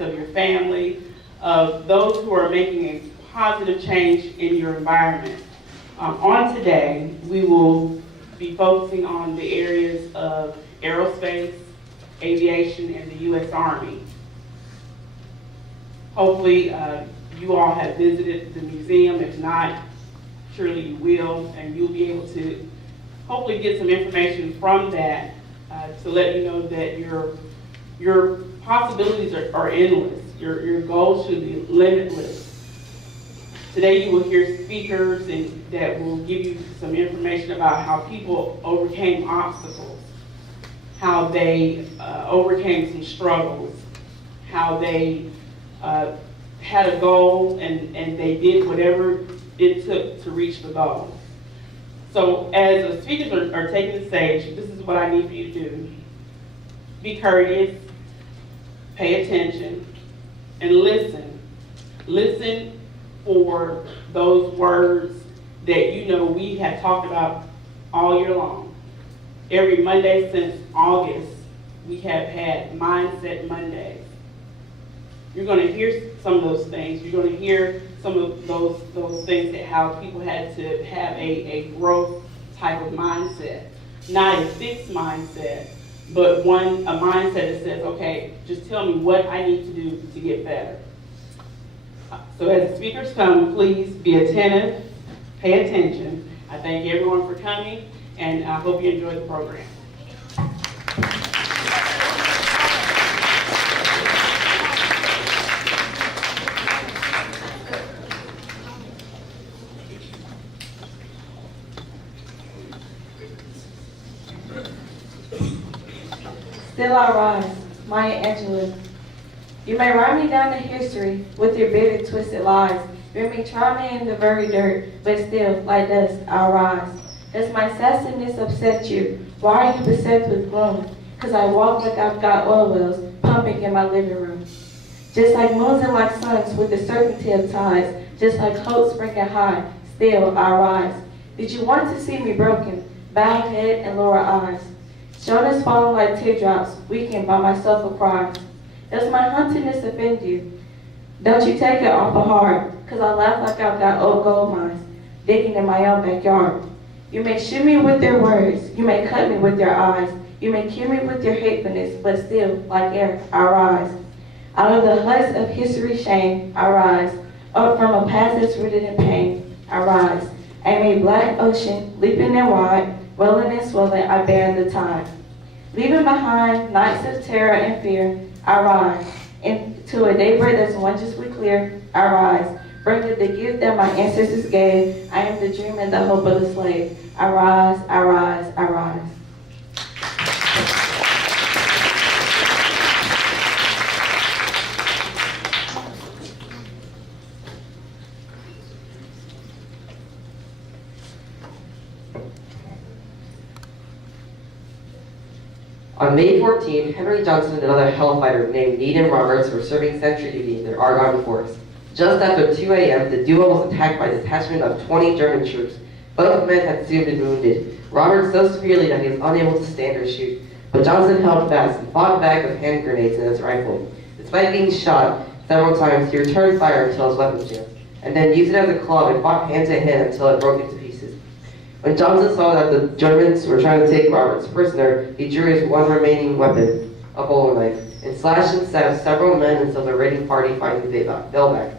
of your family, of those who are making a positive change in your environment. On today, we will be focusing on the areas of aerospace, aviation, and the U.S. Army. Hopefully, you all have visited the museum. If not, surely you will, and you'll be able to hopefully get some information from that to let you know that your possibilities are endless. Your goals should be limitless. Today you will hear speakers that will give you some information about how people overcame obstacles, how they overcame some struggles, how they had a goal and they did whatever it took to reach the goal. So as the speakers are taking the stage, this is what I need for you to do. Be courteous, pay attention, and listen. Listen for those words that you know we have talked about all year long. Every Monday since August, we have had Mindset Mondays. You're going to hear some of those things. You're going to hear some of those things that how people had to have a growth type of mindset. Not a fixed mindset, but a mindset that says, okay, just tell me what I need to do to get better. So as the speakers come, please be attentive, pay attention. I thank everyone for coming, and I hope you enjoy the program. Still I rise, Maya Angelou. You may write me down in history with your bitter, twisted lies. You may try me in the very dirt, but still, like dust, I'll rise. Does my sassiness upset you? Why are you beset with gloom? 'Cause I walk like I've got oil wells pumping in my living room. Just like moons and like suns with the certainty of tides, just like hope springing high, still I rise. Did you want to see me broken, bowed head and lower eyes? Shoulders falling like teardrops, weakened by my self-cry. Does my huntiness offend you? Don't you take it awful hard, 'cause I laugh like I've got old gold mines, digging in my own backyard. You may shoot me with your words, you may cut me with your eyes, you may kill me with your hatefulness, but still, like air, I rise. Out of the husk of history's shame, I rise. Up from a past that's rooted in pain, I rise. I am a black ocean, leaping and wide, welling and swelling, I bear the tide. Leaving behind nights of terror and fear, I rise. Into a daybreak that's wondrously clear, I rise. Bringing the gift that my ancestors gave, I am the dream and the hope of the slave. I rise, I rise, I rise. On May 14, Henry Johnson and another hellfighter named Needham Roberts were serving sentry duty in their Argonne forest. Just after 2 a.m., the duo was attacked by a detachment of 20 German troops. Both men had soon been wounded, Roberts so severely that he was unable to stand or shoot. But Johnson held fast and fought back with hand grenades in his rifle. Despite being shot several times, he returned fire until his weapon jammed, and then used it as a club and fought hand to hand until it broke into pieces. When Johnson saw that the Germans were trying to take Roberts prisoner, he drew his one remaining weapon, a bowler knife, and slashed and stabbed several men until the raiding party finally fell back.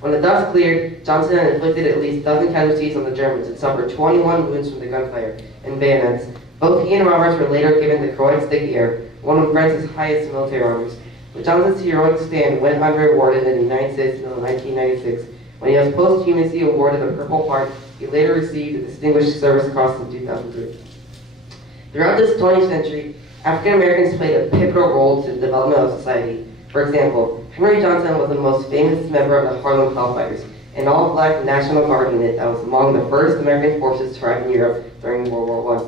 When the dust cleared, Johnson had inflicted at least a dozen casualties on the Germans and suffered 21 wounds from the gunfire and bayonets. Both he and Roberts were later given the Croix de Guerre, one of France's highest military honors. But Johnson's heroic stand went unrewarded in the United States until 1996, when he was posthumously awarded the Purple Heart. He later received the Distinguished Service Cross in 2003. Throughout this 20th century, African Americans played a pivotal role to the development of society. For example, Henry Johnson was the most famous member of the Harlem Hellfighters, an all-black National Guard unit that was among the first American forces to arrive in Europe during World War I.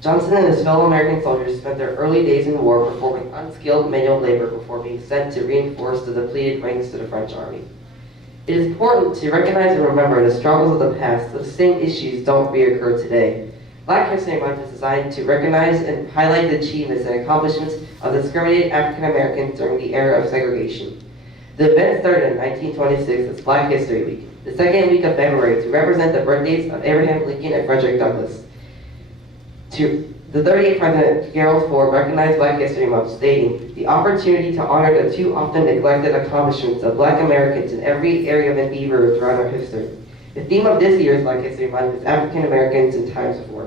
Johnson and his fellow American soldiers spent their early days in war performing unskilled manual labor before being sent to reinforce the depleted ranks to the French army. It is important to recognize and remember the struggles of the past so the same issues don't reoccur today. Black History Month is designed to recognize and highlight the achievements and accomplishments of discriminated African Americans during the era of segregation. The event started in 1926 as Black History Week, the second week of February, to represent the birthdays of Abraham Lincoln and Frederick Douglass. The 38th President Gerald Ford recognized Black History Month, stating, "The opportunity to honor the too often neglected accomplishments of Black Americans in every area of endeavor throughout our history." The theme of this year's Black History Month is African Americans in Times of War.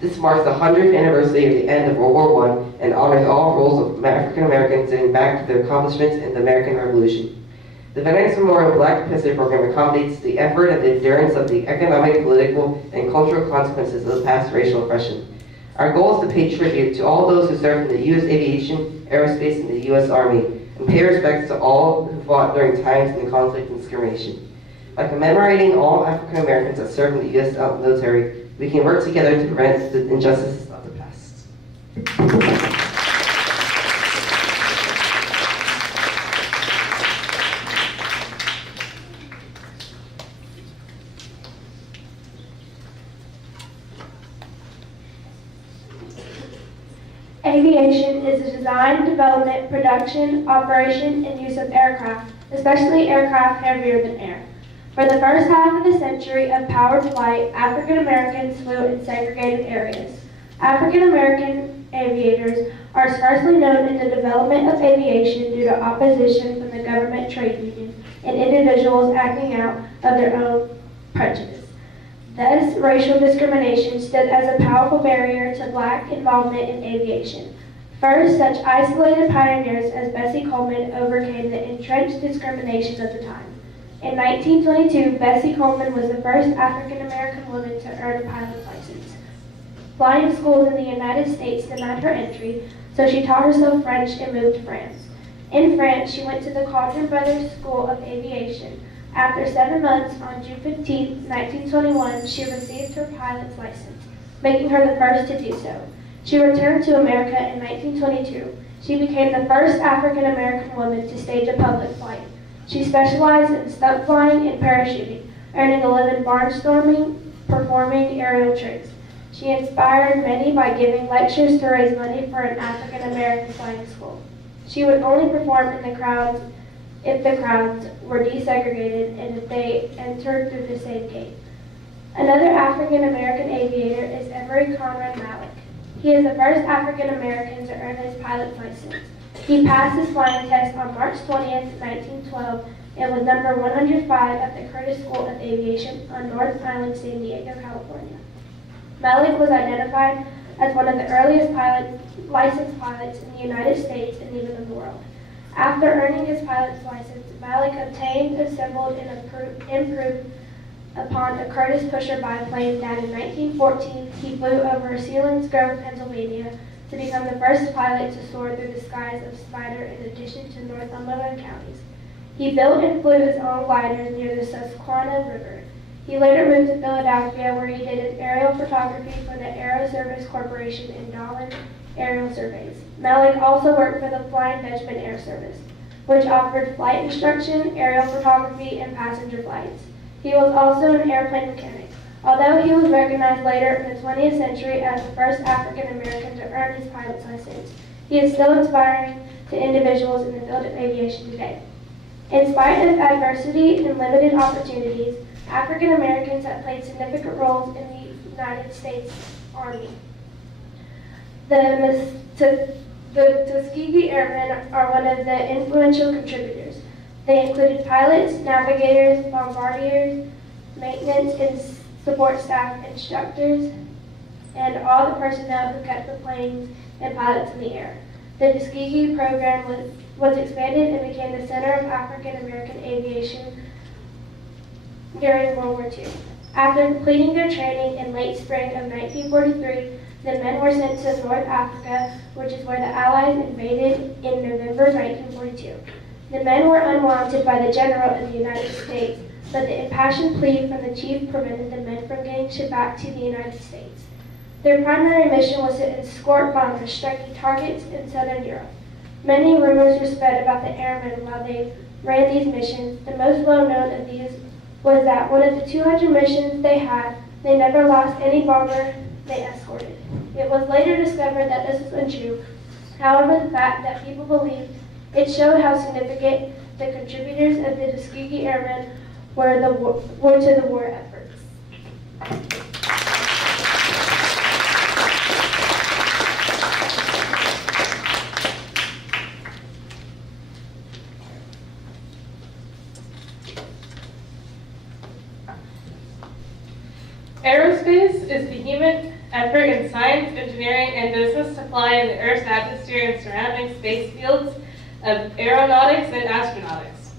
This marks the 100th anniversary of the end of World War I and honors all roles of African Americans dating back to their accomplishments in the American Revolution. The Veterans Memorial Black History Program accommodates the effort and the endurance of the economic, political, and cultural consequences of the past racial oppression. Our goal is to pay tribute to all those who served in the U.S. aviation, aerospace, and the U.S. Army, and pay respects to all who fought during times of conflict and discrimination. By commemorating all African Americans that served in the U.S. military, we can work together to prevent the injustices of the past. Aviation is the design, development, production, operation, and use of aircraft, especially aircraft heavier than air. For the first half of the century of powered flight, African Americans flew in segregated areas. African American aviators are scarcely known in the development of aviation due to opposition from the government trade union and individuals acting out of their own prejudice. Thus, racial discrimination stood as a powerful barrier to Black involvement in aviation. First, such isolated pioneers as Bessie Coleman overcame the entrenched discrimination of the time. In 1922, Bessie Coleman was the first African American woman to earn a pilot's license. Flying schools in the United States denied her entry, so she taught herself French and moved to France. In France, she went to the Caldron Brothers School of Aviation. After 7 months, on June 15, 1921, she received her pilot's license, making her the first to do so. She returned to America in 1922. She became the first African American woman to stage a public flight. She specialized in stunt flying and parachuting, earning a living barnstorming, performing aerial tricks. She inspired many by giving lectures to raise money for an African American flying school. She would only perform in the crowds if the crowds were desegregated and if they entered through the same gate. Another African American aviator is Emory Conrad Malik. He is the first African American to earn his pilot's license. He passed his flying test on March 20th, 1912, and was number 105 at the Curtis School of Aviation on North Island, San Diego, California. Malik was identified as one of the earliest licensed pilots in the United States and even in the world. After earning his pilot's license, Malik obtained, assembled, and improved upon a Curtiss pusher biplane that in 1914 he flew over Selinsgrove, Pennsylvania, to become the first pilot to soar through the skies of Spider in addition to Northumberland counties. He built and flew his own glider near the Susquehanna River. He later moved to Philadelphia, where he did his aerial photography for the Aero Service Corporation and Dolan Aerial Surveys. Malik also worked for the Flying Dutchman Air Service, which offered flight instruction, aerial photography, and passenger flights. He was also an airplane mechanic. Although he was recognized later in the 20th century as the first African American to earn his pilot's license, he is still inspiring to individuals in the field of aviation today. In spite of adversity and limited opportunities, African Americans have played significant roles in the United States Army. The Tuskegee Airmen are one of the influential contributors. They included pilots, navigators, bombardiers, maintenance and support staff, instructors, and all the personnel who kept the planes and pilots in the air. The Tuskegee program was expanded and became the center of African American aviation during World War II. After completing their training in late spring of 1943, the men were sent to North Africa, which is where the Allies invaded in November 1942. The men were unwanted by the General of the United States, but the impassioned plea from the chief prevented the men from getting shipped back to the United States. Their primary mission was to escort bombers striking targets in southern Europe. Many rumors were spread about the airmen while they ran these missions. The most well-known of these was that one of the 200 missions they had, they never lost any bomber they escorted. It was later discovered that this was untrue. However, the fact that people believed it showed how significant the contributors of the Tuskegee Airmen were to the war efforts. Aerospace is the human effort in science, engineering, and business to fly in the Earth's atmosphere and surrounding space fields of aeronautics and astronautics.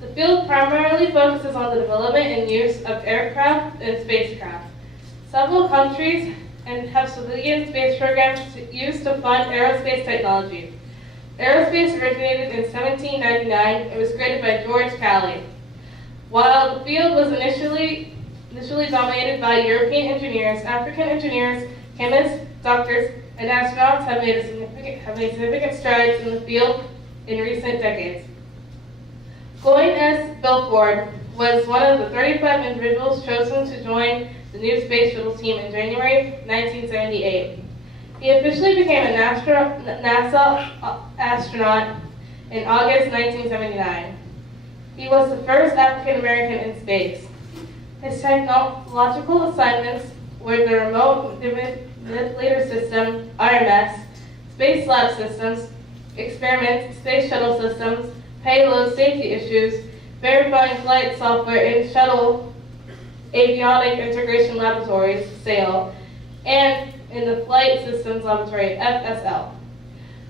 The field primarily focuses on the development and use of aircraft and spacecraft. Several countries have civilian space programs used to fund aerospace technology. Aerospace originated in 1799 and was created by George Cayley. While the field was initially dominated by European engineers, African engineers, chemists, doctors, and astronauts have made significant strides in the field in recent decades. Floyd S. Bilford was one of the 35 individuals chosen to join the new Space Shuttle team in January 1978. He officially became a NASA astronaut in August 1979. He was the first African American in space. His technological assignments were the Remote Manipulator System, RMS, Space Lab Systems, Experiments, Space Shuttle Systems, Payload Safety Issues, Verifying Flight Software in Shuttle Avionic Integration Laboratories, SAIL, and in the Flight Systems Laboratory, FSL.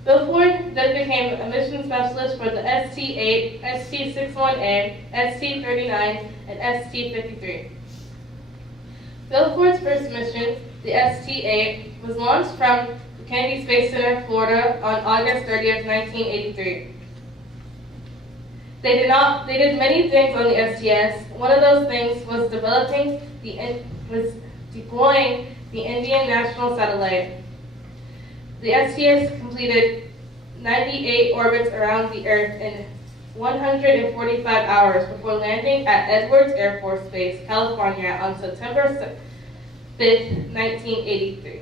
Bilford then became a mission specialist for the ST-8, ST-61A, ST-39, and ST-53. Bilford's first mission, the ST-8, was launched from the Kennedy Space Center, Florida on August 30th, 1983. They did many things on the STS. One of those things was deploying the Indian National Satellite. The STS completed 98 orbits around the Earth in 145 hours before landing at Edwards Air Force Base, California on September 5th, 1983.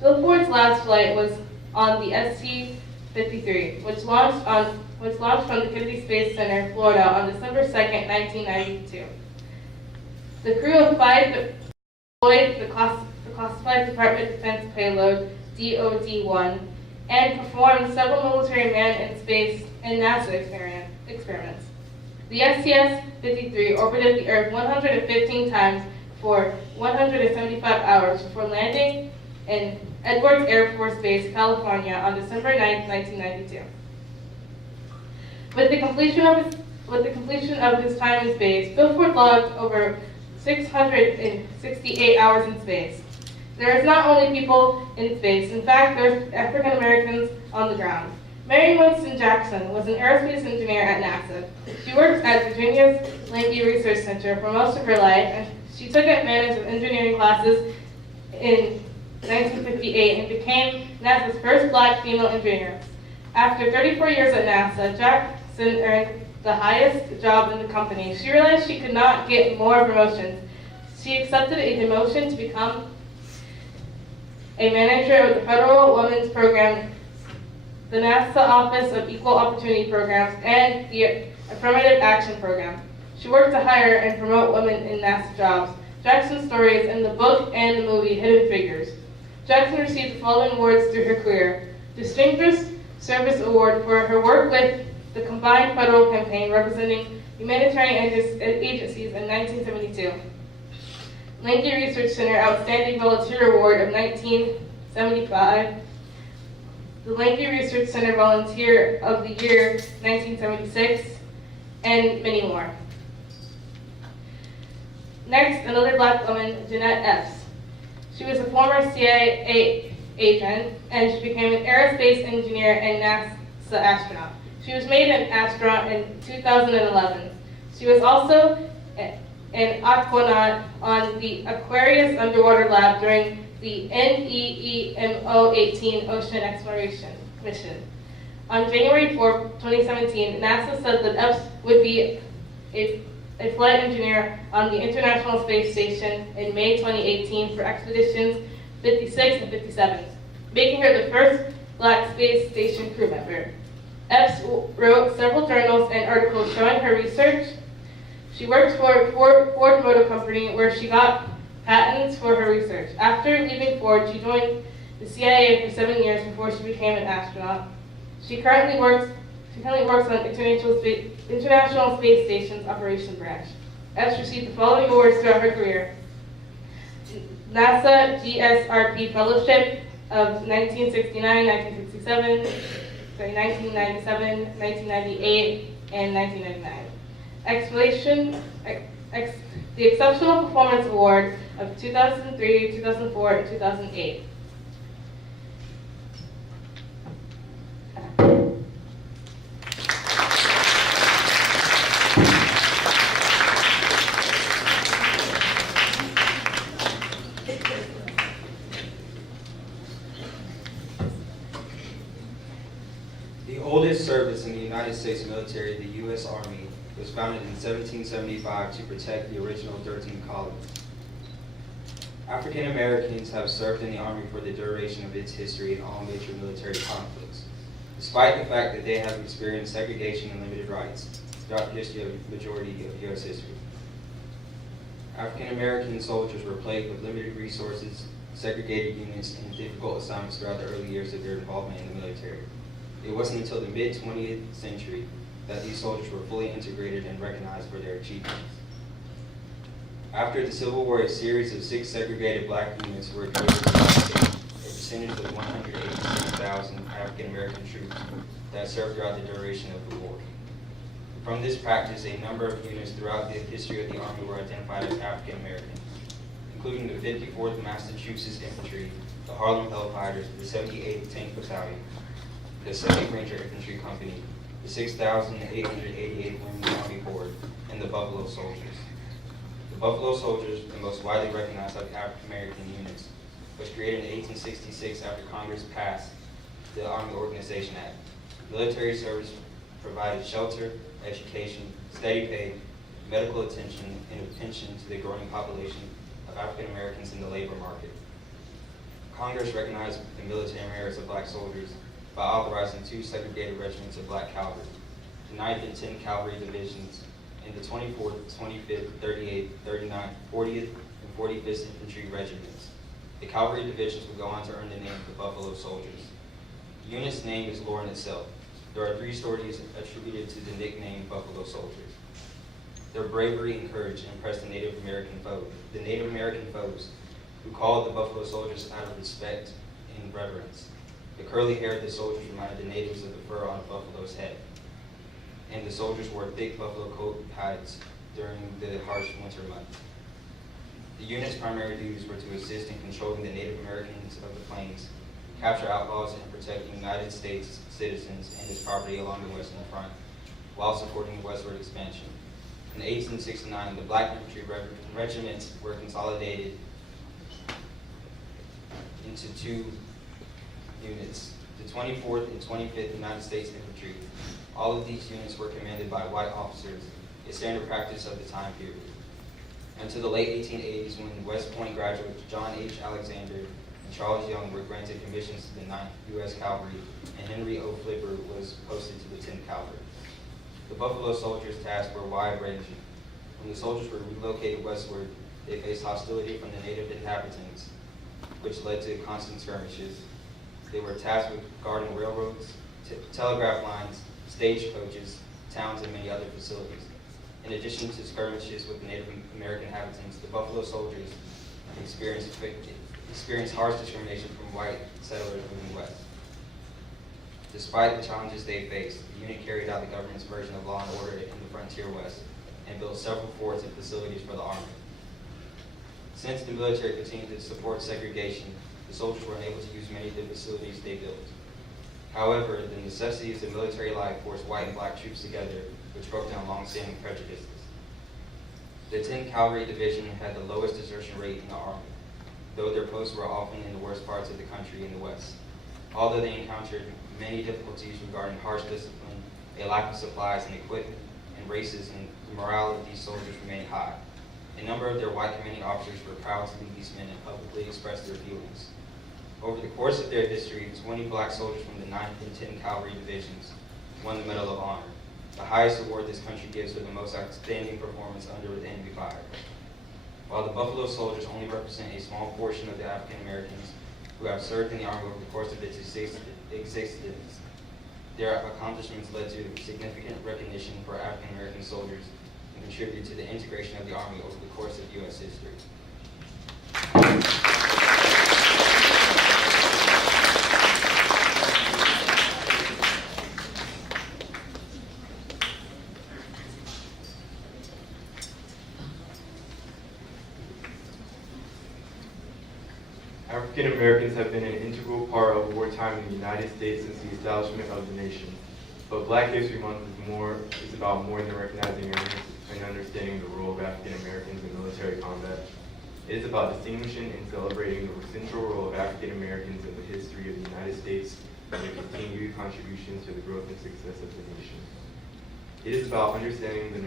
Bilford's last flight was on the ST-53, which launched from the Kennedy Space Center, Florida on December 2nd, 1992. The crew of 5 deployed the Classified Department Defense Payload, DOD-1, and performed several military manned in space and NASA experiments. The STS-53 orbited the Earth 115 times for 175 hours before landing in Edwards Air Force Base, California on December 9, 1992. With the completion of his time in space, Bilford logged over 668 hours in space. There is not only people in space, in fact, there's African Americans on the ground. Mary Winston Jackson was an aerospace engineer at NASA. She worked at Virginia's Langley Research Center for most of her life, and she took advantage of engineering classes in 1958 and became NASA's first black female engineer. After 34 years at NASA, Jackson earned the highest job in the company. She realized she could not get more promotions. She accepted a demotion to become a manager of the Federal Women's Program, the NASA Office of Equal Opportunity Programs, and the Affirmative Action Program. She worked to hire and promote women in NASA jobs. Jackson's story is in the book and the movie Hidden Figures. Jackson received the following awards through her career: Distinguished Service Award for her work with the Combined Federal Campaign representing humanitarian agencies in 1972. Langley Research Center Outstanding Volunteer Award of 1975. The Langley Research Center Volunteer of the Year 1976, and many more. Next, another black woman, Jeanette Epps. She was a former CIA agent, and she became an aerospace engineer and NASA astronaut. She was made an astronaut in 2011. She was also an aquanaut on the Aquarius Underwater Lab during the NEEMO-18 Ocean Exploration Mission. On January 4, 2017, NASA said that Epps would be a a flight engineer on the International Space Station in May 2018 for expeditions 56 and 57, making her the first Black space station crew member. Epps wrote several journals and articles showing her research. She worked for Ford Motor Company, where she got patents for her research. After leaving Ford, she joined the CIA for 7 years before she became an astronaut. She currently works on International Space Station's Operations Branch. Epps received the following awards throughout her career: NASA GSRP Fellowship of 1969, 1967, 1997, 1998, and 1999. The Exceptional Performance Award of 2003, 2004, and 2008. The oldest service in the United States military, the U.S. Army, was founded in 1775 to protect the original 13 colonies. African Americans have served in the Army for the duration of its history in all major military conflicts, despite the fact that they have experienced segregation and limited rights throughout the history of the majority of U.S. history. African American soldiers were plagued with limited resources, segregated units, and difficult assignments throughout the early years of their involvement in the military. It wasn't until the mid-20th century that these soldiers were fully integrated and recognized for their achievements. After the Civil War, a series of 6 segregated black units were created to a percentage of 186,000 African American troops that served throughout the duration of the war. From this practice, a number of units throughout the history of the Army were identified as African American, including the 54th Massachusetts Infantry, the Harlem Hellfighters, the 78th Tank Battalion, the 2nd Ranger Infantry Company, the 6,888th Women's Army Board, and the Buffalo Soldiers. The Buffalo Soldiers, the most widely recognized of the African American units, was created in 1866 after Congress passed the Army Organization Act. Military service provided shelter, education, steady pay, medical attention, and a pension to the growing population of African Americans in the labor market. Congress recognized the military merits of black soldiers by authorizing 2 segregated regiments of black cavalry, the 9th and 10th Cavalry Divisions, and the 24th, 25th, 38th, 39th, 40th, and 45th Infantry Regiments. The cavalry divisions would go on to earn the name of the Buffalo Soldiers. The unit's name is lore in itself. There are 3 stories attributed to the nickname Buffalo Soldiers. Their bravery and courage impressed the Native American foes, who called the Buffalo Soldiers out of respect and reverence. The curly hair of the soldiers reminded the natives of the fur on a buffalo's head, and the soldiers wore thick buffalo coat hides during the harsh winter months. The unit's primary duties were to assist in controlling the Native Americans of the plains, capture outlaws, and protect the United States citizens and its property along the Western Front, while supporting the westward expansion. In 1869, the black infantry regiments were consolidated into 2 units, the 24th and 25th United States Infantry. All of these units were commanded by white officers, a standard practice of the time period. Until the late 1880s, when West Point graduates John H. Alexander and Charles Young were granted commissions to the 9th U.S. Cavalry, and Henry O. Flipper was posted to the 10th Cavalry. The Buffalo Soldiers' tasks were wide-ranging. When the soldiers were relocated westward, they faced hostility from the native inhabitants, which led to constant skirmishes. They were tasked with guarding railroads, telegraph lines, stagecoaches, towns, and many other facilities. In addition to skirmishes with Native American inhabitants, the Buffalo Soldiers experienced harsh discrimination from white settlers moving west. Despite the challenges they faced, the unit carried out the government's version of law and order in the frontier west and built several forts and facilities for the Army. Since the military continued to support segregation, the soldiers were unable to use many of the facilities they built. However, the necessities of military life forced white and black troops together, which broke down long-standing prejudices. The 10th Cavalry Division had the lowest desertion rate in the Army, though their posts were often in the worst parts of the country in the West. Although they encountered many difficulties regarding harsh discipline, a lack of supplies and equipment, and racism, the morale of these soldiers remained high. A number of their white commanding officers were proud to lead these men and publicly express their feelings. Over the course of their history, 20 black soldiers from the 9th and 10th Cavalry Divisions won the Medal of Honor, the highest award this country gives for the most outstanding performance under the enemy fire. While the Buffalo Soldiers only represent a small portion of the African Americans who have served in the Army over the course of its existence, their accomplishments led to significant recognition for African American soldiers and contributed to the integration of the Army over the course of U.S. history. African Americans have been an integral part of wartime in the United States since the establishment of the nation. But Black History Month is about more than recognizing and understanding the role of African Americans in military combat. It is about distinguishing and celebrating the central role of African Americans in the history of the United States and their continued contributions to the growth and success of the nation. It is about understanding the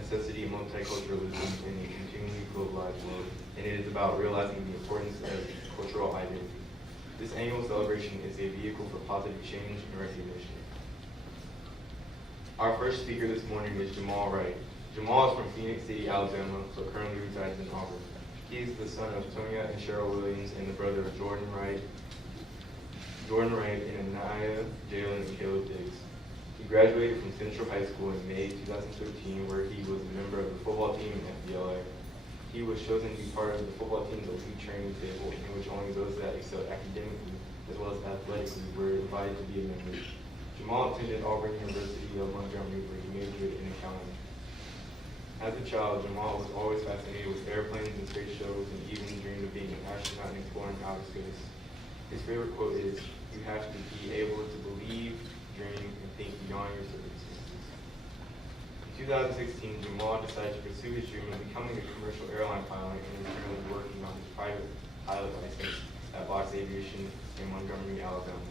necessity of multiculturalism in a continually globalized world, and it is about realizing the importance of cultural identity. This annual celebration is a vehicle for positive change and recognition. Our first speaker this morning is Jamal Wright. Jamal is from Phoenix City, Alabama, but currently resides in Auburn. He is the son of Tonya and Cheryl Williams and the brother of Jordan Wright, and Anaya, Jalen, and Caleb Diggs. He graduated from Central High School in May 2013, where he was a member of the football team in FBLA. He was chosen to be part of the football team's elite training table, in which only those that excelled academically as well as athletically were invited to be a member. Jamal attended Auburn University of Montgomery, where he majored in accounting. As a child, Jamal was always fascinated with airplanes and space shuttles, and even dreamed of being an astronaut and exploring outer space. His favorite quote is, "You have to be able to believe, dream, and think beyond your circumstances." In 2016, Jamal decided to pursue his dream of becoming a commercial airline pilot and is currently working on his private pilot license at Box Aviation in Montgomery, Alabama.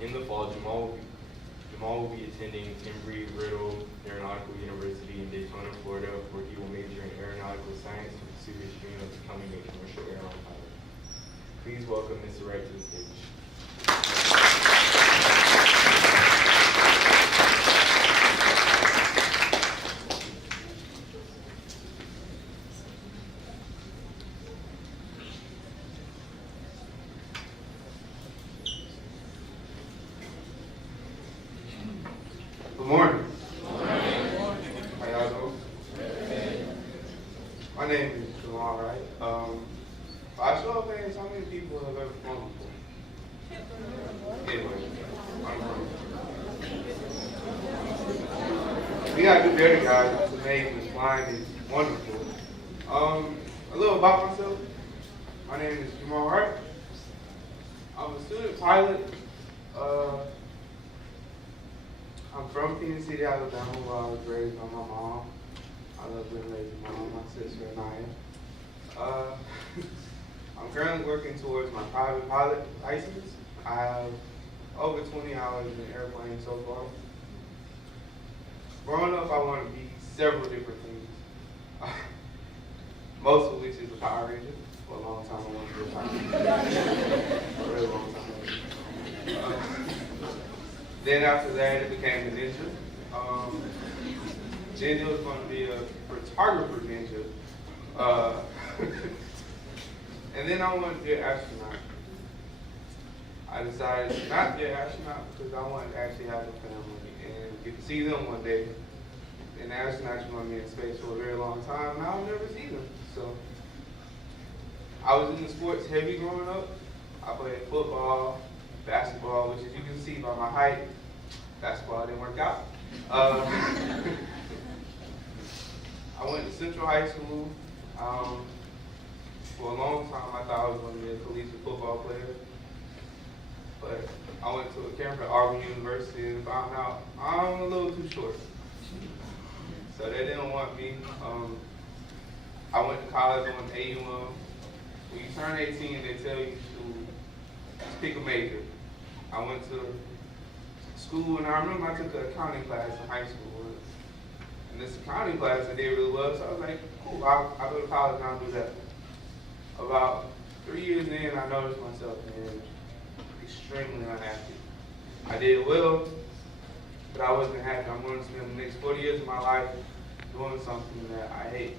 In the fall, Jamal will be attending Embry-Riddle Aeronautical University in Daytona, Florida, where he will major in aeronautical science to pursue his dream of becoming a commercial airline pilot. Please welcome Mr. Wright to the stage. Good morning. How y'all doing? My name is Jamal Wright. By show of hands, how many people have ever flown before? Anyway, we got good better guys. It's amazing. Flying is wonderful. A little about myself. My name is Jamal Wright. I'm a student pilot. I'm from Phoenix City, Alabama, where I was raised by my mom. I love being raised by my sister and Anaya. I'm currently working towards my private pilot license. I have over 20 hours in the airplane so far. Growing up, I wanted to be several different things. Most of which is a Power Ranger. For a long time, I wanted to be a Power Ranger. For a really long time. Then after that, it became a ninja. Then it was going to be a photographer ninja. And then I wanted to be an astronaut. I decided not to be an astronaut because I wanted to actually have a family and get to see them one day. And astronauts are going to be in space for a very long time, and I'll never see them. So I was in the sports heavy growing up. I played football, basketball, which as you can see by my height, basketball didn't work out. I went to Central High School. For a long time, I thought I was going to be a collegiate football player. But I went to a camp at Auburn University and found out I'm a little too short. So they didn't want me. I went to college on AUM. When you turn 18, they tell you to pick a major. I went to school, and I remember I took an accounting class in high school. in this accounting class, I did really well, so I was like, cool, I'll go to college and I'll do that. About 3 years in, I noticed myself being extremely unhappy. I did well, but I wasn't happy. I'm going to spend the next 40 years of my life doing something that I hate.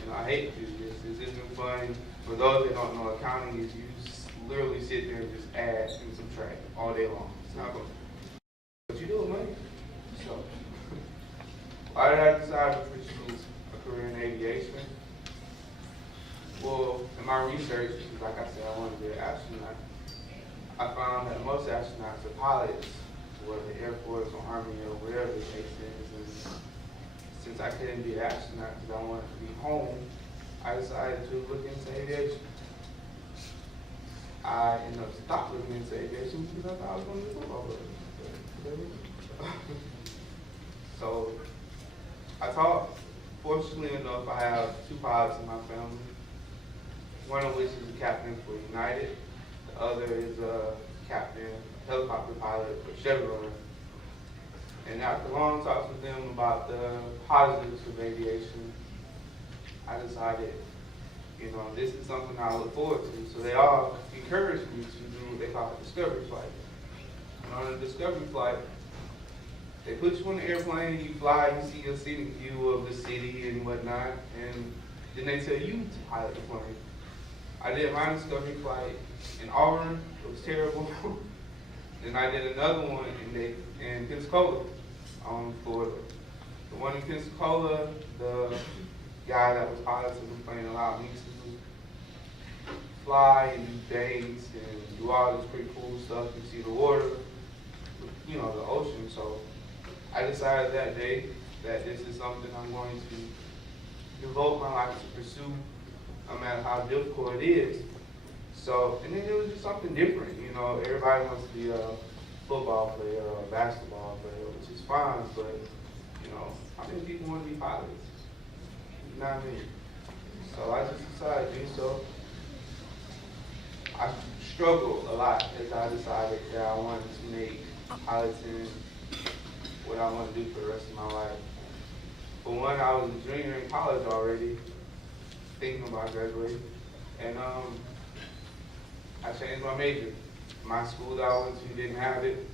You know, I hate to do this. This isn't fun. For those that don't know, accounting is you literally sit there and just add and subtract all day long. It's not fun. But you do it, money. So, why did I decide to pursue a career in aviation? Well, in my research, like I said, I wanted to be an astronaut. I found that most astronauts are pilots, whether the Air Force or Army or whatever the case is. And since I couldn't be an astronaut because I wanted to be home, I decided to look into aviation. I ended up stopped looking into aviation because I thought I was going to be a football player. So I taught. Fortunately enough, I have 2 pilots in my family. One of which is a captain for United. The other is a captain, helicopter pilot for Chevrolet. And after long talks with them about the positives of aviation, I decided, you know, this is something I look forward to. So they all encouraged me to do what they call a discovery flight. And on a discovery flight, they put you on the airplane, you fly, you see a scenic view of the city and whatnot, and then they tell you to pilot the plane. I did my discovery flight in Auburn. It was terrible. Then I did another one in Pensacola, Florida. The one in Pensacola, the guy that was piloting the plane allowed me to fly and do days and do all this pretty cool stuff and see the water, you know, the ocean. So I decided that day that this is something I'm going to devote my life to pursue, no matter how difficult it is. So, and then it was just something different, you know. Everybody wants to be a football player or a basketball player, which is fine, but, you know, how many people want to be pilots? Not me. So I just decided to do so. I struggled a lot as I decided that I wanted to make piloting what I want to do for the rest of my life. For one, I was a junior in college already, thinking about graduating, and I changed my major. My school that I went to didn't have it,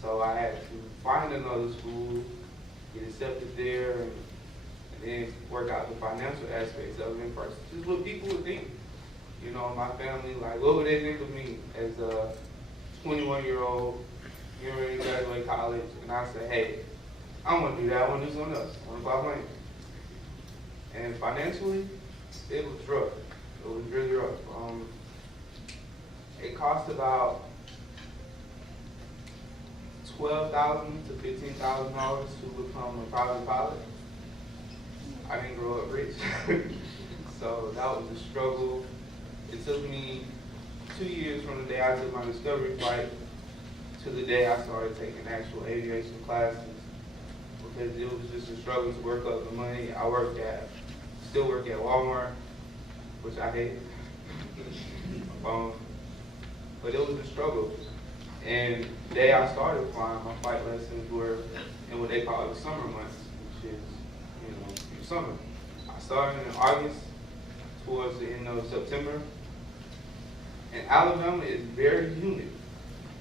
so I had to find another school, get accepted there, and then work out the financial aspects of it first. Just what people would think. You know, my family, like, what would they think of me as a 21-year-old, getting ready to graduate college, and I said, hey, I want to do that, I want to do something else, I want to buy a plane. And financially, it was rough. It was really rough. It cost about $12,000 to $15,000 to become a private pilot. I didn't grow up rich, so that was a struggle. It took me 2 years from the day I took my discovery flight to the day I started taking actual aviation classes, because it was just a struggle to work up the money. I still work at Walmart, which I hate. But it was a struggle. And the day I started flying, my flight lessons were in what they call the summer months, which is, you know, summer. I started in August towards the end of September. And Alabama is very humid.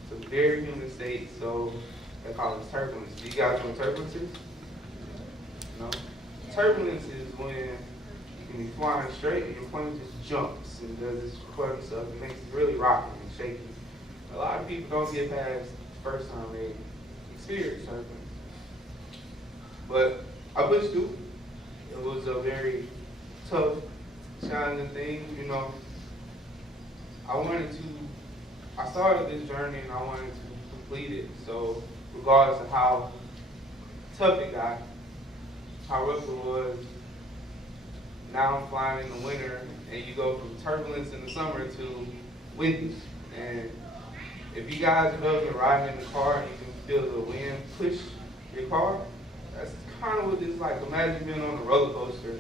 It's a very humid state, so they call it turbulence. Do you guys know what turbulence is? No? Turbulence is when you can be flying straight and your plane just jumps and does this fun stuff. It makes it really rocky and shaky. A lot of people don't get past the first time they experience turbulence. But I pushed through. It was a very tough, challenging thing, you know. I started this journey and I wanted to complete it. So regardless of how tough it got, how rough it was, now I'm flying in the winter and you go from turbulence in the summer to windy. And if you guys have ever been riding in the car and you can feel the wind push your car, that's kind of what it's like. Imagine being on a roller coaster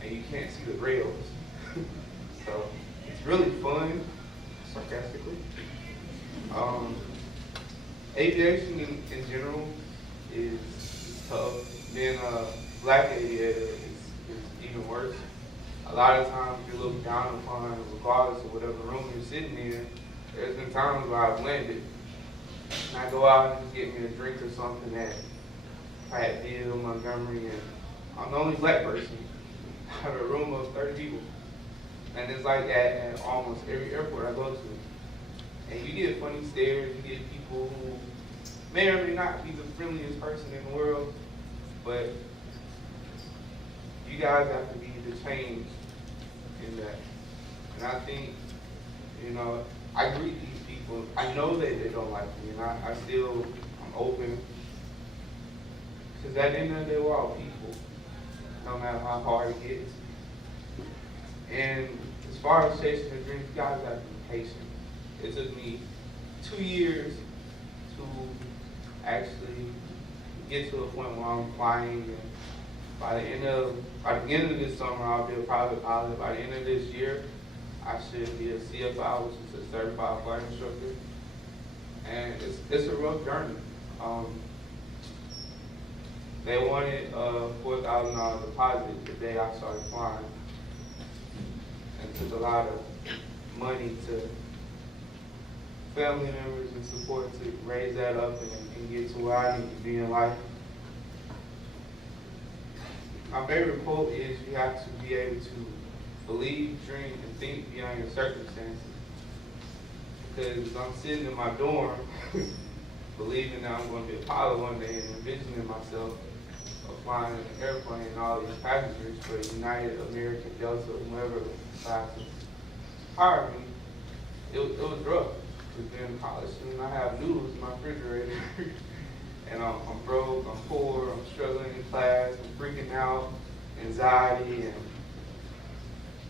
and you can't see the rails. So it's really fun, sarcastically. Aviation in general is tough. Then black aviator is even worse. A lot of times you're looked down upon regardless of whatever room you're sitting in. There's been times where I've landed and I go out and just get me a drink or something at Prattville, Montgomery, and I'm the only black person out of a room of 30 people. And it's like that at almost every airport I go to. And you get funny stares, you get people who may or may not be the friendliest person in the world, but you guys have to be the change in that. And I think, you know, I greet these people. I know that they don't like me, and I'm open. Because at the end of the day, we're all people, no matter how hard it gets. And as far as chasing the dreams, you guys have to be patient. It took me 2 years to actually get to a point where I'm flying. And by the beginning of this summer, I'll be a private pilot. By the end of this year, I should be a CFI, which is a certified flight instructor. And it's a rough journey. They wanted a $4,000 deposit the day I started flying. And it took a lot of money to family members and support to raise that up and get to where I need to be in life. My favorite quote is, you have to be able to believe, dream, and think beyond your circumstances. Because I'm sitting in my dorm believing that I'm going to be a pilot one day and envisioning myself flying an airplane and all these passengers for United, American, Delta, whoever decided to hire me. It was rough. Because then in college, and I have noodles in my refrigerator. And I'm broke, I'm poor, I'm struggling in class, I'm freaking out, anxiety, and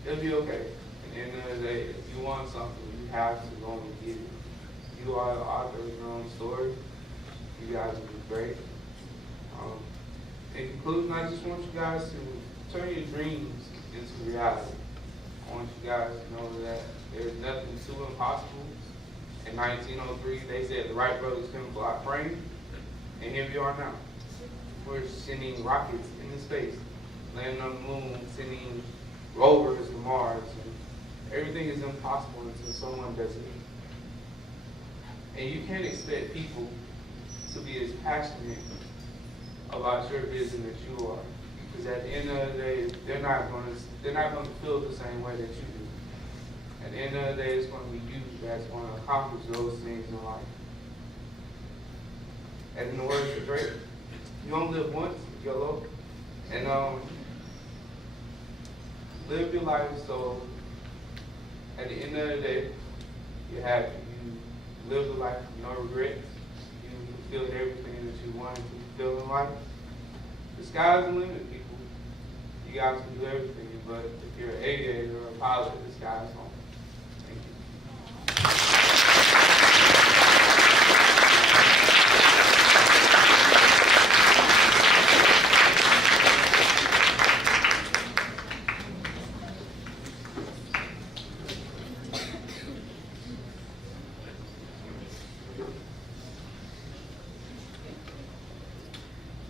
it'll be okay. At the end of the day, if you want something, you have to go and get it. You are the author of your own story. You guys will be great. In conclusion, I just want you guys to turn your dreams into reality. I want you guys to know that there's nothing too impossible. In 1903, they said the Wright brothers couldn't fly a plane, and here we are now. We're sending rockets into space, landing on the moon, sending rovers to Mars, and everything is impossible until someone does it. And you can't expect people to be as passionate about your vision as you are, because at the end of the day, they're not going to feel the same way that you do. At the end of the day, it's going to be you that's going to accomplish those things in life. And in the words of Drake, you only live once, YOLO, and live your life so at the end of the day, you're happy. You live the life with no regrets. You fulfilled everything that you wanted to fulfill in life. The sky's the limit, people. You guys can do everything, but if you're an aviator or a pilot, the sky's home. Thank you.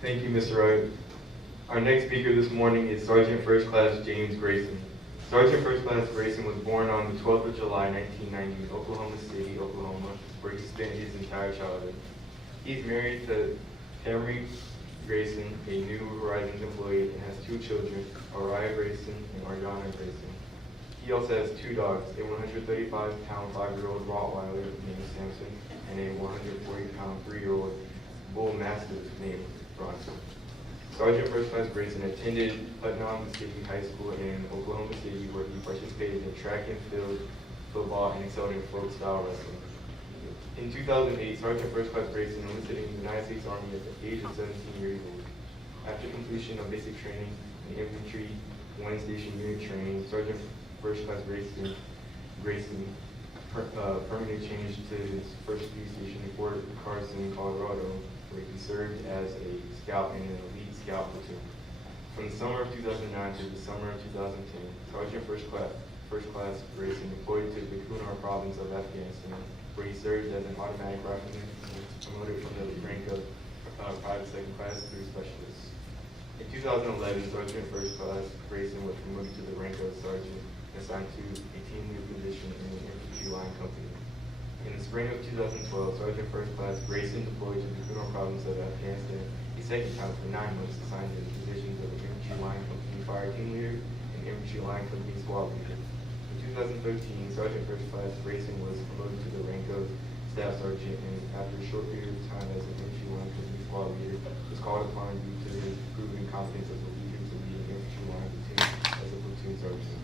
Thank you, Mr. Wright. Our next speaker this morning is Sergeant First Class James Grayson. Sergeant First Class Grayson was born on the 12th of July, 1990 in Oklahoma City, Oklahoma, where he spent his entire childhood. He's married to Tammy Grayson, a New Horizons employee, and has 2 children, Ariah Grayson and Ariana Grayson. He also has 2 dogs, a 135-pound 5-year-old Rottweiler named Samson, and a 140-pound 3-year-old Bull Mastiff named Bronson. Sergeant First Class Grayson attended Putnam City High School in Oklahoma City, where he participated in track and field, football, and excelled in folk-style wrestling. In 2008, Sergeant First Class Grayson enlisted in the United States Army at the age of 17 years old. After completion of basic training and infantry 1 station unit training, Sergeant First Class Grayson permanently changed to his first duty station in Fort Carson, Colorado, where he served as a scout in an elite scout platoon. From the summer of 2009 to the summer of 2010, Sergeant First Class Grayson deployed to the Kunar province of Afghanistan, where he served as an automatic rifleman and was promoted from the rank of private second class through specialist. 2011, Sergeant First Class Grayson was promoted to the rank of Sergeant and assigned to a team lead position in the infantry line company. In the spring of 2012, Sergeant First Class Grayson deployed to the Kunar province of Afghanistan a second time for 9 months, assigned to the positions of infantry line company fire team leader and infantry line company squad leader. In 2013, Sergeant First Class Grayson was promoted to the rank of Staff Sergeant, and after a short period of time as an infantry line company squad leader, was called upon due to his proven competence as a leader to lead an infantry line platoon as a platoon sergeant.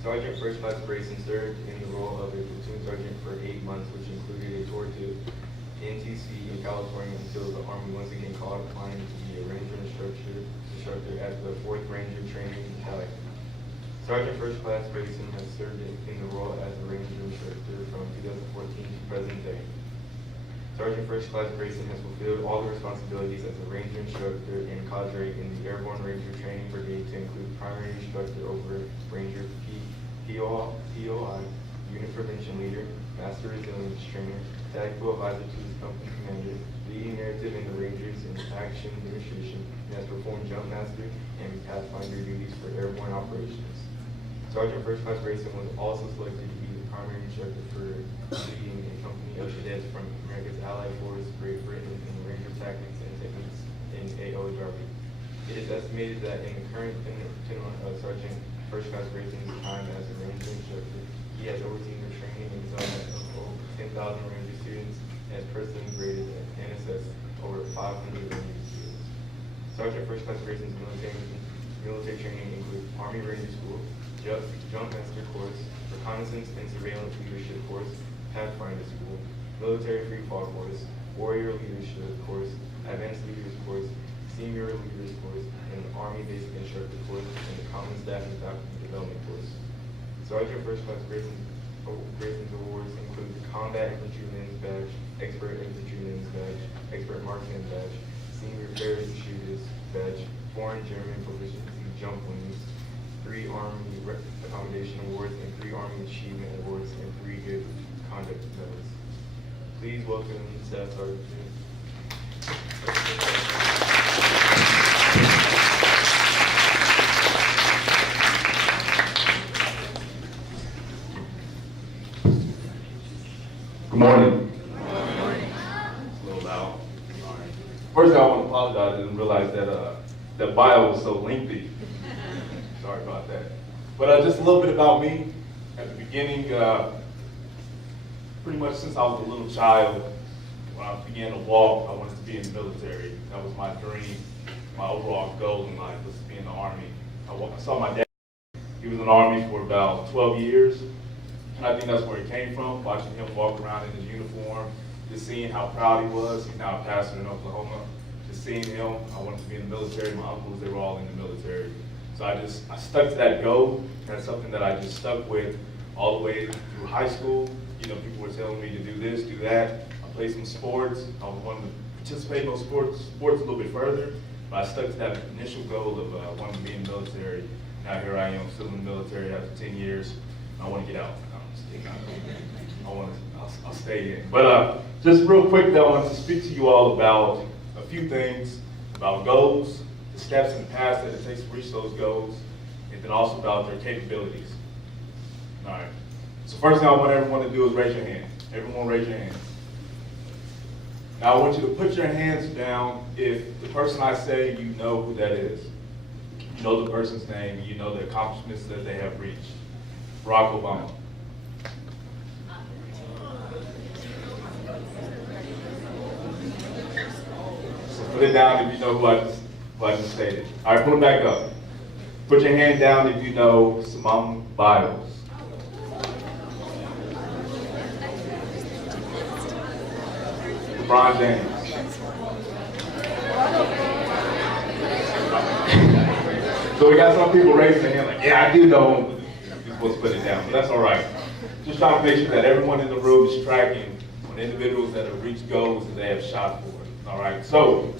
Sergeant First Class Grayson served in the role of a platoon sergeant for 8 months, which included a tour to NTC in California until the Army once again called upon him to be a Ranger instructor at the 4th Ranger Training Battalion. Sergeant First Class Grayson has served in the role as a Ranger instructor from 2014 to present day. Sergeant First Class Grayson has fulfilled all the responsibilities as a Ranger instructor and cadre in the Airborne Ranger Training Brigade to include primary instructor over Ranger POI, Unit Prevention Leader, Master Resilience Trainer, Tactical Advisor to his company commander, leading narrative in the Rangers in action demonstration, and has performed Jump Master and Pathfinder duties for airborne operations. Sergeant First Class Grayson was also selected to be the primary instructor for leading a company of cadets from America's Allied Force, Great Britain, in Ranger tactics and techniques in AOW. It is estimated that in the current tenure of Sergeant First Class Grayson's time as a Ranger instructor, he has overseen the training and development of over 10,000 Ranger students and has personally graded and assessed over 500 Ranger students. Sergeant First Class Grayson's military training includes Army Ranger School, Jump Master Course, Reconnaissance and Surveillance Leadership Course, Pathfinder School, Military Free Fall Course, Warrior Leadership Course, Advanced Leaders Course, Senior Leaders Course, and the Army Basic Instructor Course, and the Common Staff and Faculty Development Course. Sergeant First Class Grayson's awards include the Combat Infantryman's Badge, Expert Infantryman's Badge, Expert Marksman Badge, Senior Parachutist Badge, Foreign German Proficiency Jump Wings, 3 Army Accommodation Awards, and 3 Army Achievement Awards, and 3 Good Conduct Medals. Please welcome Staff Sergeant. Good morning. It's a little loud. First, I want to apologize. I didn't realize that that bio was so lengthy. Sorry about that. But just a little bit about me. At the beginning, pretty much since I was a little child, when I began to walk, I wanted to be in the military. That was my dream, my overall goal in life was to be in the Army. I saw my dad. He was in the Army for about 12 years. And I think that's where he came from, watching him walk around in his uniform, just seeing how proud he was. He's now a pastor in Oklahoma. Just seeing him, I wanted to be in the military. My uncles, they were all in the military. So I stuck to that goal. That's something that I just stuck with all the way through high school. You know, people were telling me to do this, do that. I played some sports. I wanted to participate in those sports a little bit further. But I stuck to that initial goal of wanting to be in the military. Now here I am, still in the military after 10 years. I want to get out. I'll stay in. But just real quick though, I want to speak to you all about a few things, about goals, the steps in the past that it takes to reach those goals, and then also about their capabilities. All right. So first thing I want everyone to do is raise your hand. Everyone raise your hand. Now I want you to put your hands down if the person I say, you know who that is. You know the person's name, you know the accomplishments that they have reached. Barack Obama. So put it down if you know who I just stated. All right, put them back up. Put your hand down if you know Simone Biles. LeBron James. So we got some people raising their hand like, yeah, I do know him. You're supposed to put it down, but that's all right. Just trying to make sure that everyone in the room is tracking on individuals that have reached goals that they have shot for. All right, so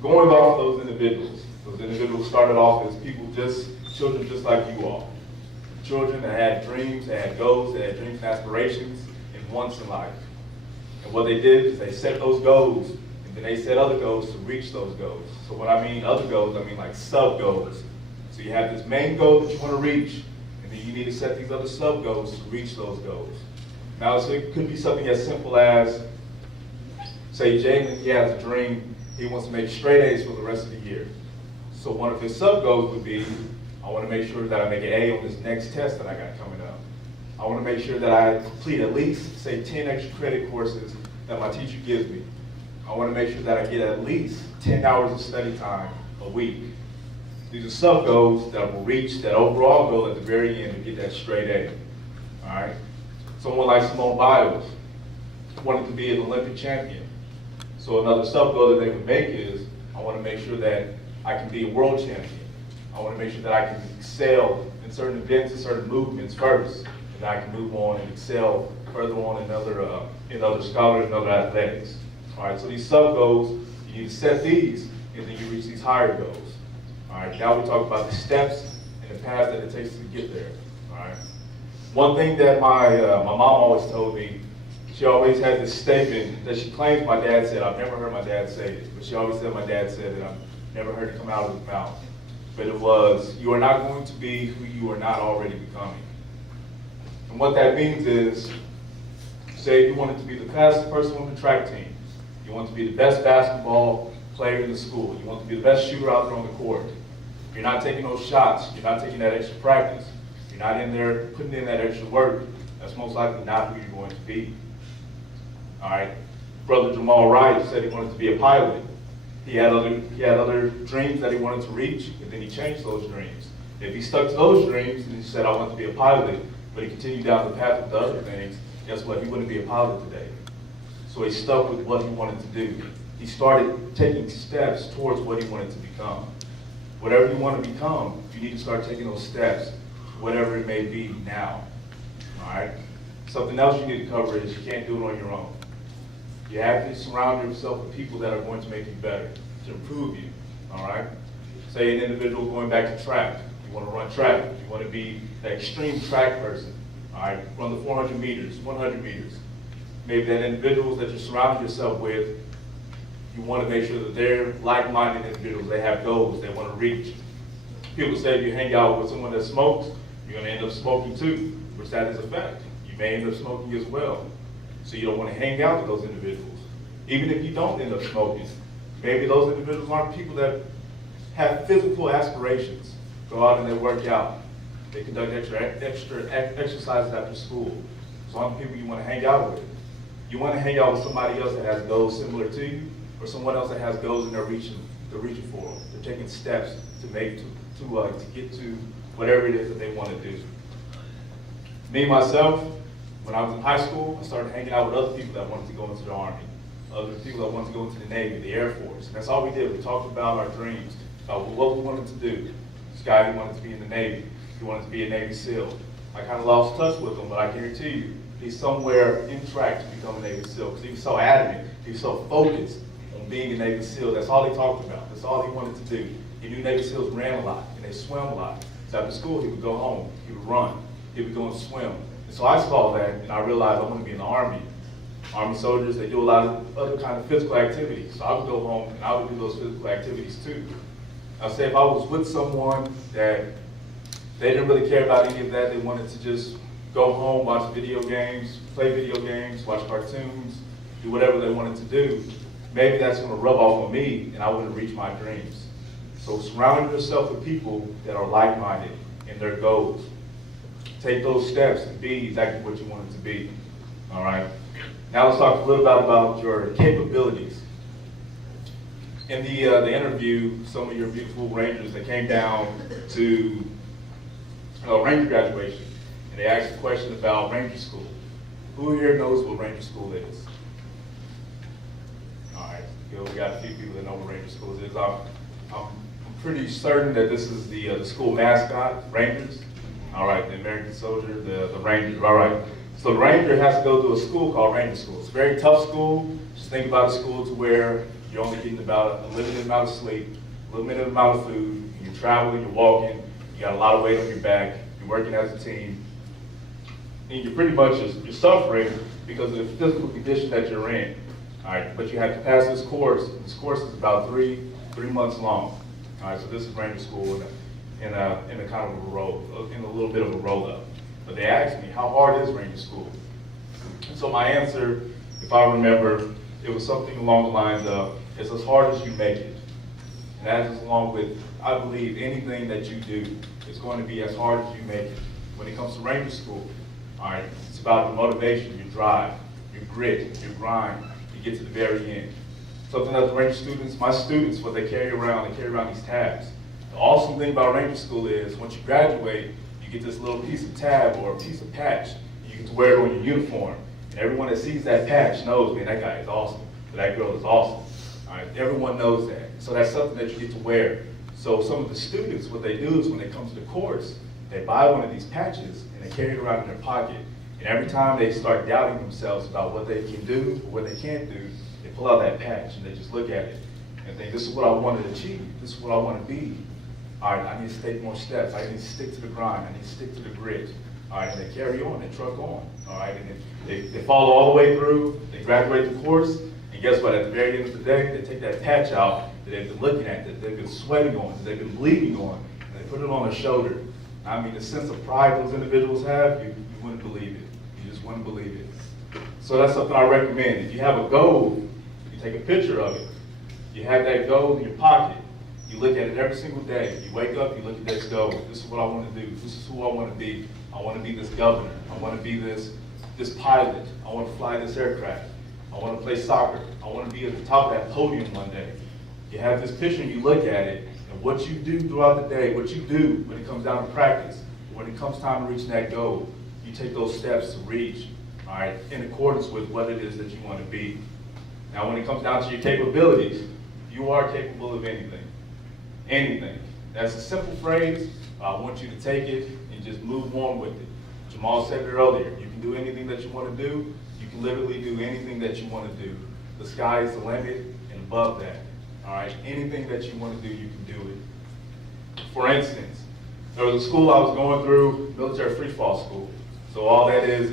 going off those individuals started off as children just like you all. Children that had dreams, that had goals, that had dreams and aspirations and wants in life. And what they did is they set those goals and Then they set other goals to reach those goals. So when I mean other goals, I mean like sub-goals. So you have this main goal that you want to reach, and then you need to set these other sub-goals to reach those goals. Now, so it could be something as simple as, say Jalen, he has a dream, he wants to make straight A's for the rest of the year. So one of his sub-goals would be, I want to make sure that I make an A on this next test that I got coming up. I want to make sure that I complete at least, say, 10 extra credit courses that my teacher gives me. I want to make sure that I get at least 10 hours of study time a week. These are sub-goals that will reach that overall goal at the very end to get that straight A. All right? Someone like Simone Biles wanted to be an Olympic champion. So another sub-goal that they would make is, I want to make sure that I can be a world champion. I want to make sure that I can excel in certain events and certain movements first, and I can move on and excel further on in other scholars and other athletics. All right, so these sub-goals, you need to set these, and then you reach these higher goals. All right, now we talk about the steps and the path that it takes to get there. All right. One thing that my mom always told me, she always had this statement that she claims my dad said. I've never heard my dad say it, but she always said my dad said it. I've never heard it come out of his mouth. But it was, you are not going to be who you are not already becoming. And what that means is, say you wanted to be the fastest person on the track team. You want to be the best basketball player in the school. You want to be the best shooter out there on the court. You're not taking those shots. You're not taking that extra practice. You're not in there putting in that extra work. That's most likely not who you're going to be. All right. Brother Jamal Wright said he wanted to be a pilot. He had other dreams that he wanted to reach, and then he changed those dreams. If he stuck to those dreams and he said, I want to be a pilot, but he continued down the path of the other things, guess what? He wouldn't be a pilot today. So he stuck with what he wanted to do. He started taking steps towards what he wanted to become. Whatever you want to become, you need to start taking those steps, whatever it may be now. All right? Something else you need to cover is you can't do it on your own. You have to surround yourself with people that are going to make you better, to improve you. All right? Say an individual going back to track. You want to run track. You want to be that extreme track person. All right? Run the 400 meters, 100 meters. Maybe that individuals that you surround yourself with, you want to make sure that they're like-minded individuals. They have goals they want to reach. People say if you hang out with someone that smokes, you're going to end up smoking too, which that is a fact. You may end up smoking as well. So you don't want to hang out with those individuals. Even if you don't end up smoking, maybe those individuals aren't people that have physical aspirations. Go out and they work out. They conduct extra exercises after school. So aren't people you want to hang out with. You want to hang out with somebody else that has goals similar to you, or someone else that has goals and they're reaching for. They're taking steps to get to whatever it is that they want to do. Me, myself, when I was in high school, I started hanging out with other people that wanted to go into the Army, other people that wanted to go into the Navy, the Air Force. And that's all we did. We talked about our dreams, about what we wanted to do. This guy, he wanted to be in the Navy. He wanted to be a Navy SEAL. I kind of lost touch with him, but I guarantee you, he's somewhere in track to become a Navy SEAL because he was so adamant, he was so focused on being a Navy SEAL. That's all he talked about. That's all he wanted to do. He knew Navy SEALs ran a lot and they swam a lot. So after school, he would go home, he would run, he would go and swim. And so I saw that and I realized I want to be in the Army. Army soldiers, they do a lot of other kind of physical activities. So I would go home and I would do those physical activities too. I'll say if I was with someone that they didn't really care about any of that, they wanted to just go home, watch video games, play video games, watch cartoons, do whatever they wanted to do, maybe that's going to rub off on me and I wouldn't reach my dreams. So surround yourself with people that are like-minded in their goals. Take those steps to be exactly what you want it to be. All right? Now let's talk a little bit about your capabilities. In the interview, some of your beautiful Rangers that came down to Ranger graduation, and they asked a question about Ranger School. Who here knows what Ranger School is? All right, we got a few people that know what Ranger School is. I'm pretty certain that this is the school mascot, Rangers. All right, the American soldier, the Ranger. All right, so the Ranger has to go to a school called Ranger School. It's a very tough school. Just think about a school to where you're only getting about a limited amount of sleep, a limited amount of food. You're traveling, you're walking, you got a lot of weight on your back, you're working as a team, and you're pretty much you're suffering because of the physical condition that you're in. All right, but you have to pass this course. This course is about three months long. All right, so this is Ranger School in a kind of a in a little bit of a roll up. But they asked me, how hard is Ranger School? And so my answer, if I remember, it was something along the lines of, it's as hard as you make it. And that is along with, I believe, anything that you do is going to be as hard as you make it. When it comes to Ranger School, all right, it's about your motivation, your drive, your grit, your grind, to get to the very end. Something that the Ranger students, my students, what they carry around these tabs. The awesome thing about Ranger School is, once you graduate, you get this little piece of tab or a piece of patch. You get to wear it on your uniform. And everyone that sees that patch knows, man, that guy is awesome, or that girl is awesome. All right, everyone knows that. So that's something that you get to wear. So some of the students, what they do is when they come to the course, they buy one of these patches and they carry it around in their pocket. And every time they start doubting themselves about what they can do or what they can't do, they pull out that patch and they just look at it and think, this is what I want to achieve. This is what I want to be. All right, I need to take more steps. I need to stick to the grind. I need to stick to the grit. All right, and they carry on, they truck on. All right, and they follow all the way through, they graduate the course, and guess what? At the very end of the day, they take that patch out that they've been looking at, that they've been sweating on, that they've been bleeding on, and they put it on their shoulder. I mean, the sense of pride those individuals have, you wouldn't believe it. You just wouldn't believe it. So that's something I recommend. If you have a goal, you take a picture of it. You have that goal in your pocket. You look at it every single day. You wake up, you look at this goal. This is what I want to do. This is who I want to be. I want to be this governor. I want to be this pilot. I want to fly this aircraft. I want to play soccer. I want to be at the top of that podium one day. You have this picture and you look at it, and what you do throughout the day, what you do when it comes down to practice, when it comes time to reach that goal, you take those steps to reach, all right, in accordance with what it is that you want to be. Now, when it comes down to your capabilities, you are capable of anything. Anything. That's a simple phrase. I want you to take it and just move on with it. Jamal said it earlier. You can do anything that you want to do. You can literally do anything that you want to do. The sky is the limit, and above that, all right? Anything that you want to do, you can do it. For instance, there was a school I was going through, military free fall school. So all that is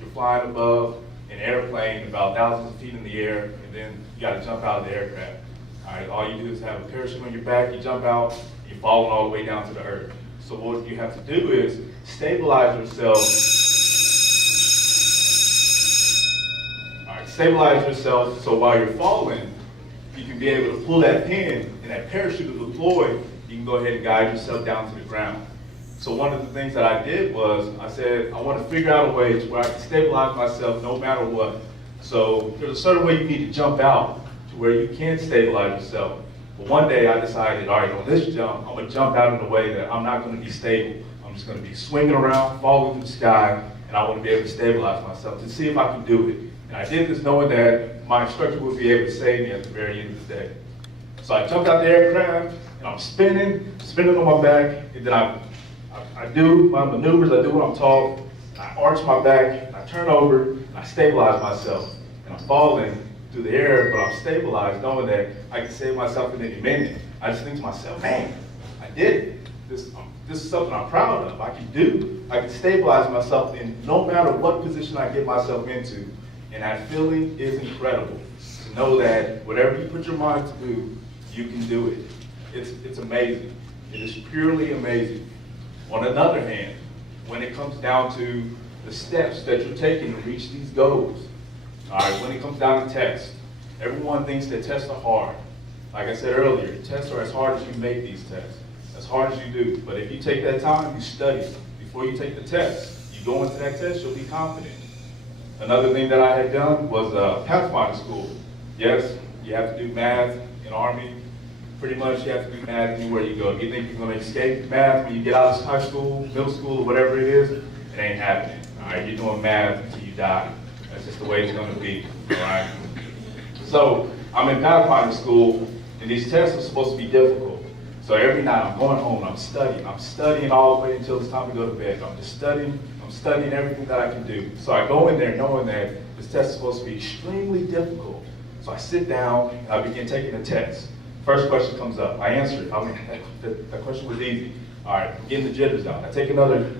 you're flying above an airplane about thousands of feet in the air, and then you got to jump out of the aircraft. All right, all you do is have a parachute on your back, you jump out, you're falling all the way down to the earth. So what you have to do is stabilize yourself. All right, stabilize yourself so while you're falling, you can be able to pull that pin and that parachute is deployed, you can go ahead and guide yourself down to the ground. So one of the things that I did was, I said, I want to figure out a way to where I can stabilize myself no matter what. So there's a certain way you need to jump out to where you can stabilize yourself. But one day I decided, all right, on this jump, I'm going to jump out in a way that I'm not going to be stable. I'm just going to be swinging around, falling through the sky, and I want to be able to stabilize myself to see if I can do it. And I did this knowing that my instructor would be able to save me at the very end of the day. So I jumped out the aircraft, and I'm spinning on my back, and then I do my maneuvers, I do what I'm taught, I arch my back, I turn over, and I stabilize myself. And I'm falling through the air, but I'm stabilized knowing that I can save myself in any minute. I just think to myself, man, I did it. This is something I'm proud of. I can stabilize myself in no matter what position I get myself into. And that feeling is incredible. To know that whatever you put your mind to do, you can do it. It's amazing. It is purely amazing. On another hand, when it comes down to the steps that you're taking to reach these goals, all right, when it comes down to tests, everyone thinks that tests are hard. Like I said earlier, tests are as hard as you make these tests, as hard as you do. But if you take that time, you study. Before you take the test, you go into that test, you'll be confident. Another thing that I had done was Pathfinder school. Yes, you have to do math in Army. Pretty much you have to do math anywhere you go. If you think you're going to escape math when you get out of high school, middle school, whatever it is, it ain't happening. All right, you're doing math until you die. That's just the way it's going to be. All right. So I'm in Pathfinder school, and these tests are supposed to be difficult. So every night I'm going home, I'm studying all the way until it's time to go to bed. I'm studying everything that I can do. So I go in there knowing that this test is supposed to be extremely difficult. So I sit down and I begin taking the test. First question comes up. I answer it. I mean, that question was easy. All right, I'm getting the jitters out. I take another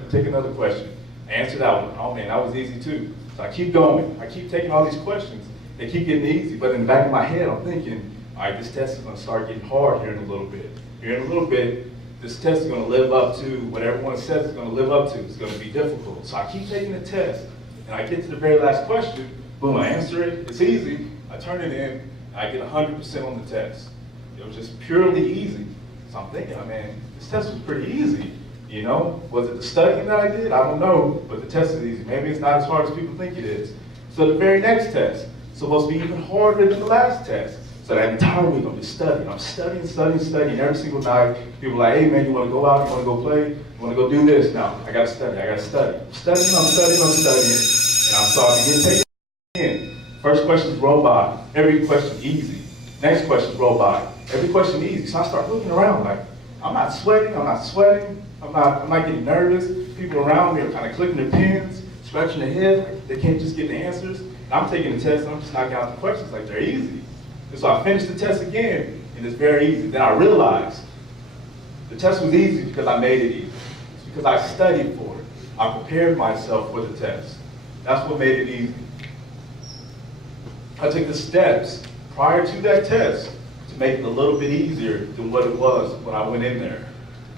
question. I answer that one. Oh man, that was easy too. So I keep going. I keep taking all these questions. they keep getting easy, but in the back of my head, I'm thinking, all right, this test is gonna start getting hard here in a little bit. Here in a little bit, this test is gonna live up to what everyone says it's gonna live up to. It's gonna be difficult. So I keep taking the test, and I get to the very last question, boom, I answer it, it's easy, I turn it in, and I get 100% on the test. It was just purely easy. So I'm thinking, man, this test was pretty easy. You know, was it the studying that I did? I don't know, but the test is easy. Maybe it's not as hard as people think it is. So the very next test is supposed to be even harder than the last test. So that entire week I'm just studying. I'm studying every single night. People are like, hey man, you wanna go out, you wanna go play, you wanna go do this? No, I gotta study. I'm studying. And I'm starting to get taken in. First question's roll by, every question easy. Next question's roll by, every question easy. So I start looking around like, I'm not sweating, I'm not getting nervous. People around me are kind of clicking their pens, scratching their head. They can't just get the answers. And I'm taking the test and I'm just knocking out the questions like they're easy. And so I finished the test again and it's very easy. Then I realized the test was easy because I made it easy. It's because I studied for it. I prepared myself for the test. That's what made it easy. I took the steps prior to that test to make it a little bit easier than what it was when I went in there.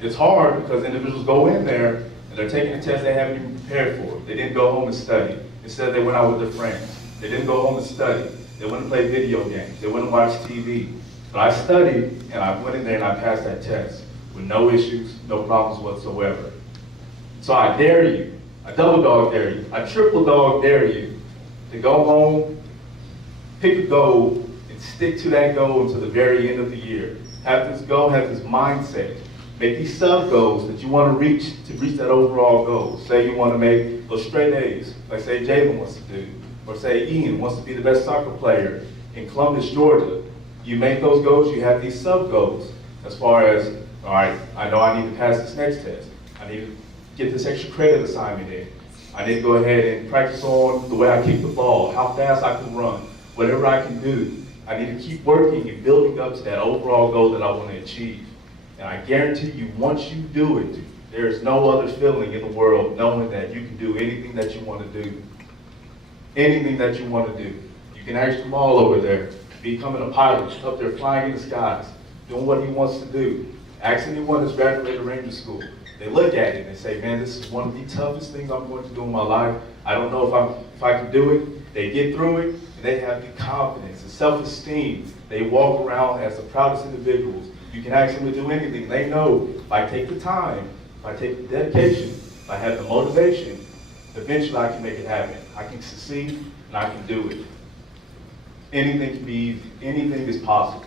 It's hard because individuals go in there and they're taking a test they haven't even prepared for. They didn't go home and study. Instead, they went out with their friends. They didn't go home and study. They went and play video games. They went and watch TV. But I studied and I went in there and I passed that test with no issues, no problems whatsoever. So I dare you, I double dog dare you, I triple dog dare you to go home, pick a goal, and stick to that goal until the very end of the year. Have this goal, have this mindset. Make these sub-goals that you want to reach that overall goal. Say you want to make those straight A's, like say Jalen wants to do, or say Ian wants to be the best soccer player in Columbus, Georgia. You make those goals, you have these sub-goals as far as, all right, I know I need to pass this next test. I need to get this extra credit assignment in. I need to go ahead and practice on the way I kick the ball, how fast I can run, whatever I can do. I need to keep working and building up to that overall goal that I want to achieve. And I guarantee you, once you do it, there is no other feeling in the world knowing that you can do anything that you want to do. Anything that you want to do. You can ask Jamal over there, becoming a pilot, up there flying in the skies, doing what he wants to do. Ask anyone that's graduated Ranger School. They look at it and they say, man, this is one of the toughest things I'm going to do in my life. I don't know if I can do it. They get through it, and they have the confidence, the self-esteem. They walk around as the proudest individuals. You can ask them to do anything. They know if I take the time, if I take the dedication, if I have the motivation, eventually I can make it happen. I can succeed and I can do it. Anything can be easy. Anything is possible.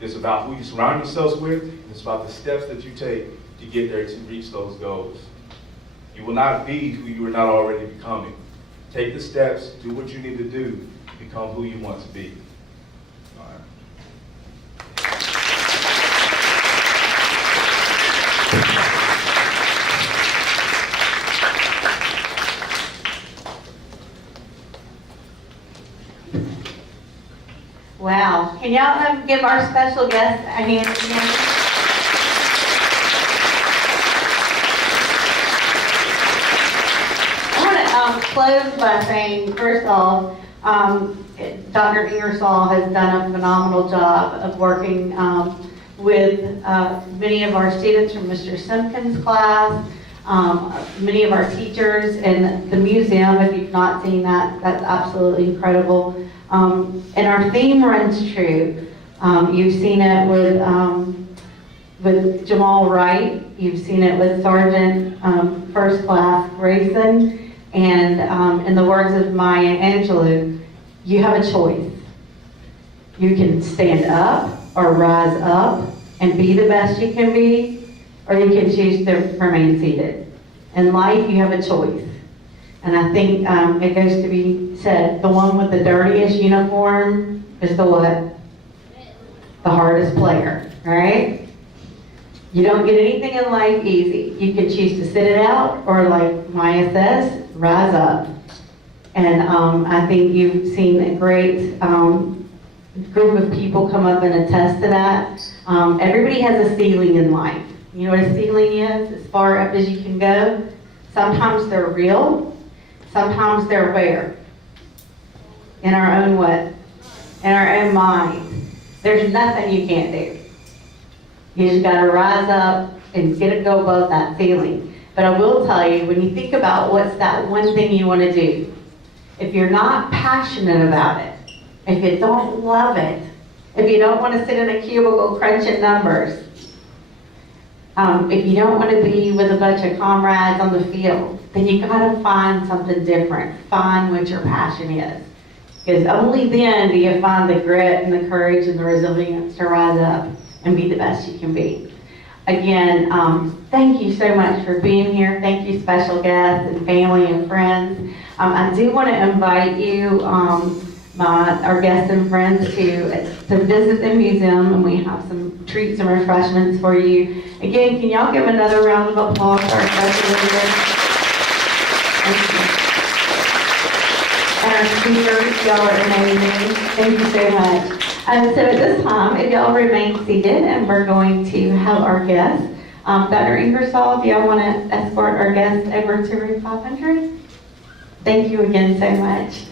It's about who you surround yourselves with, and it's about the steps that you take to get there to reach those goals. You will not be who you are not already becoming. Take the steps, do what you need to do to become who you want to be. All right. Wow. Can y'all give our special guest a hand again? I want to close by saying, first off, Dr. Ingersoll has done a phenomenal job of working with many of our students from Mr. Simpkins' class, many of our teachers, and the museum. If you've not seen that, that's absolutely incredible. And our theme runs true. You've seen it with Jamal Wright. You've seen it with Sergeant First Class Grayson. And in the words of Maya Angelou, you have a choice. You can stand up or rise up and be the best you can be, or you can choose to remain seated. In life, you have a choice. And I think it goes to be said, the one with the dirtiest uniform is the what? The hardest player, right? You don't get anything in life easy. You can choose to sit it out, or like Maya says, rise up. And I think you've seen a great group of people come up and attest to that. Everybody has a ceiling in life. You know what a ceiling is? As far up as you can go. Sometimes they're real. Sometimes they're where? in our own what? In our own mind. There's nothing you can't do. You just gotta rise up and get it, go above that ceiling. But I will tell you, when you think about what's that one thing you wanna do, if you're not passionate about it, if you don't love it, if you don't wanna sit in a cubicle crunching numbers, if you don't wanna be with a bunch of comrades on the field, then you gotta find something different. Find what your passion is. Because only then do you find the grit and the courage and the resilience to rise up and be the best you can be. Again, thank you so much for being here. Thank you, special guests and family and friends. I do want to invite you, our guests and friends, to visit the museum, and we have some treats and refreshments for you. Again, can y'all give another round of applause to our special visitors? Thank you. And our speakers, y'all are amazing. Thank you so much. So at this time, if y'all remain seated, and we're going to have our guests. Dr. Ingersoll, if y'all want to escort our guests over to room 500. Thank you again so much.